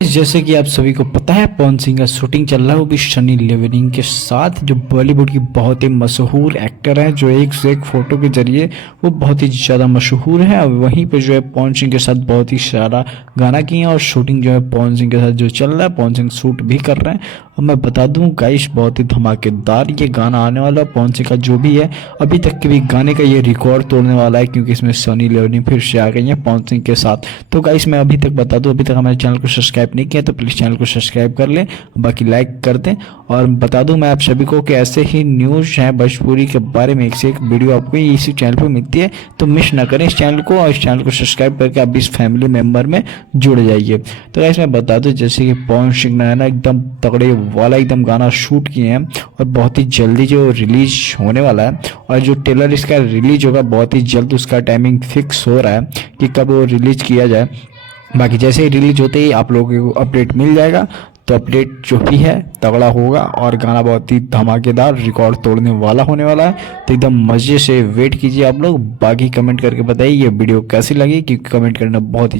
जैसे कि आप सभी को पता है पवन सिंह का शूटिंग चल रहा है, वो भी सनी लियोनी के साथ, जो बॉलीवुड की बहुत ही मशहूर एक्टर हैं, जो एक से एक फोटो के जरिए वो बहुत ही ज़्यादा मशहूर है। और वहीं पे जो है पवन सिंह के साथ बहुत ही सारा गाना किए हैं और शूटिंग जो है पवन सिंह के साथ जो चल रहा है, पवन सिंह शूट भी कर रहे हैं। और मैं बता दूं गाइस, बहुत ही धमाकेदार ये गाना आने वाला है पवन सिंह का जो भी है। अभी तक के भी गाने का ये रिकॉर्ड तोड़ने वाला है, क्योंकि इसमें सनी लियोनी फिर से आ गई है पवन सिंह के साथ। तो गाइस मैं अभी तक बता दूं, अभी तक हमारे चैनल को सब्सक्राइब नहीं किया तो प्लीज़ चैनल को सब्सक्राइब कर लें, बाकी लाइक कर दें। और बता दूं मैं आप सभी को कि ऐसे ही न्यूज़ हैं भोजपुरी के बारे में, एक से एक वीडियो आपको इसी चैनल पर मिलती है, तो मिस ना करें इस चैनल को, और इस चैनल को सब्सक्राइब करके आप इस फैमिली मेम्बर में जुड़ जाइए। तो गाइस मैं बता दूं, जैसे कि पवन सिंह ने ना एकदम तगड़े वाला एकदम गाना शूट किए हैं और बहुत ही जल्दी जो रिलीज होने वाला है, और जो ट्रेलर इसका रिलीज होगा बहुत ही जल्द, उसका टाइमिंग फिक्स हो रहा है कि कब वो रिलीज किया जाए। बाकी जैसे ही रिलीज होते ही आप लोगों को अपडेट मिल जाएगा। तो अपडेट जो भी है तगड़ा होगा और गाना बहुत ही धमाकेदार रिकॉर्ड तोड़ने वाला होने वाला है। तो एकदम मज़े से वेट कीजिए आप लोग। बाकी कमेंट करके बताइए ये वीडियो कैसी लगी, क्योंकि कमेंट करना बहुत ही